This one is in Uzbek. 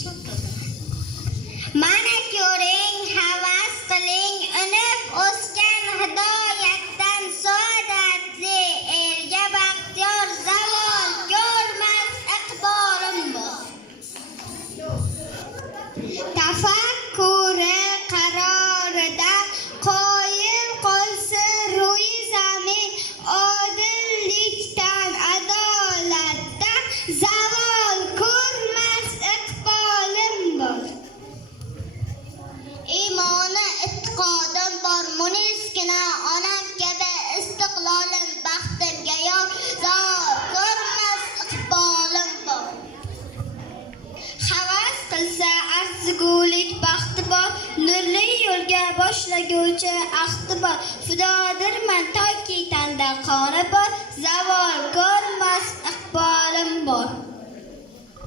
Mana ko'ring, havas qiling, unib o'sgan hidoyatdan saodatli elga baxtiyor zavol ko'rmas iqbolim bor. Tafakkuri qarorida qoyil qolsin ro'yi zamin, odillikdan, adolatdan zavol ko'rmas iqbolim bor. Iymoni e'tiqodim bor, munisgina onam kabi istiqlolim, baxtimga yor zavol ko'rmas iqbolim bor. Havas qilsa arzigulik baxti bor, nurli yo'lga boshlaguvchi ahdi bor. Fidodirman toki tanda qoni bor, zavol ko'rmas iqbolim bor.